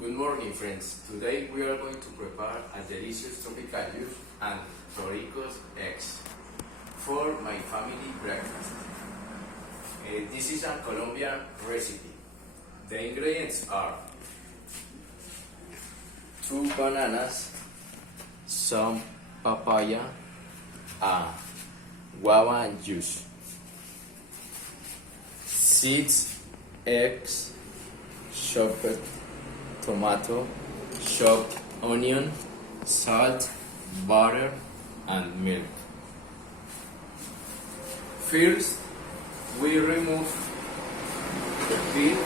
Good morning, friends. Today we are going to prepare a delicious tropical juice and Toricos eggs for my family breakfast. This is a Colombian recipe. The ingredients are 2 bananas, some papaya, and guava juice, 6 eggs, chopped tomato, chopped onion, salt, butter, and milk. First, we remove the peel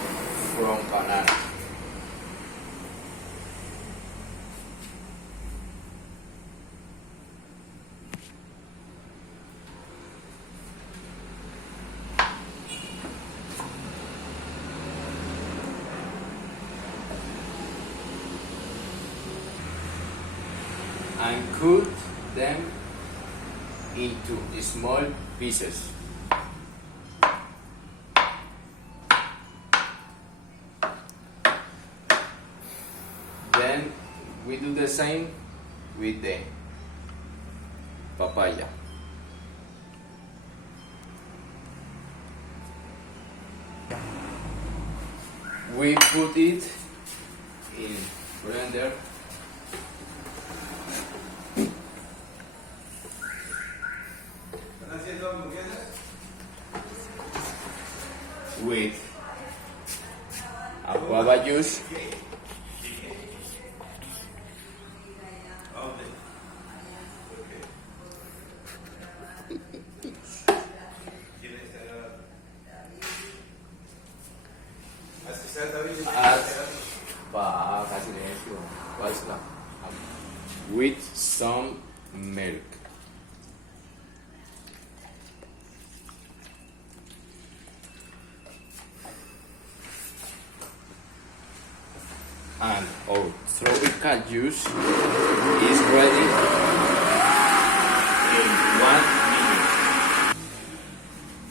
from banana. And cut them into small pieces. Then we do the same with the papaya. We put it in blender with a guava juice with some milk. And our tropical juice is ready in 1 minute.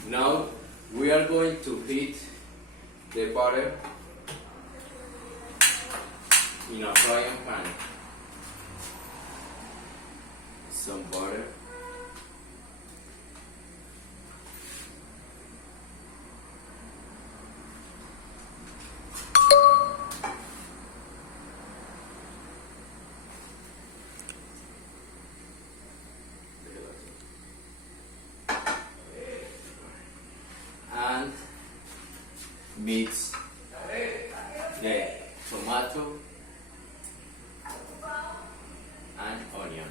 Now we are going to heat the butter in a frying pan. Some butter. And mix the tomato and onion.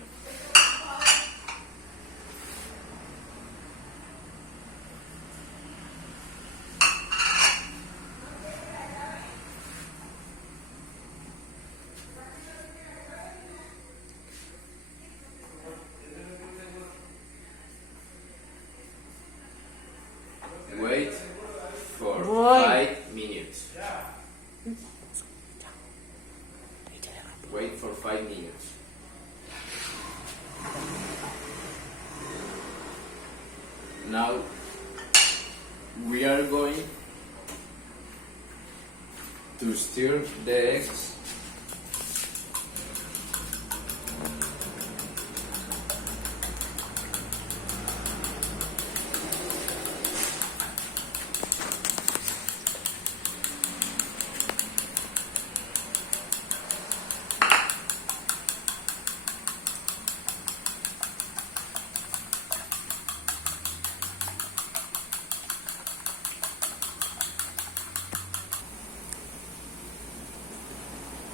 Wait for 5 minutes. Wait for 5 minutes. Now we are going to stir the eggs .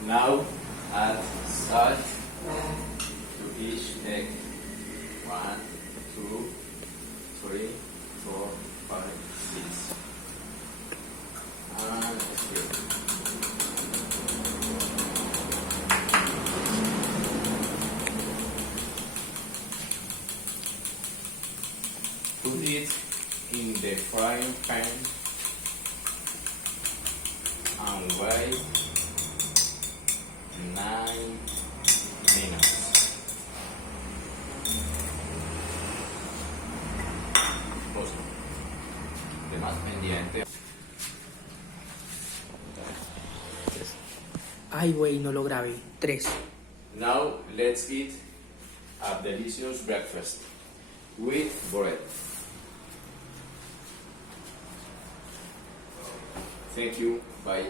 Now add salt to each egg. 1, 2, 3, 4, 5, 6. And stir. Put it in the frying pan and wait 9 minutes. De más pendiente. Ay, güey, no lo grabé. 3. Now let's eat a delicious breakfast with bread. Thank you. Bye.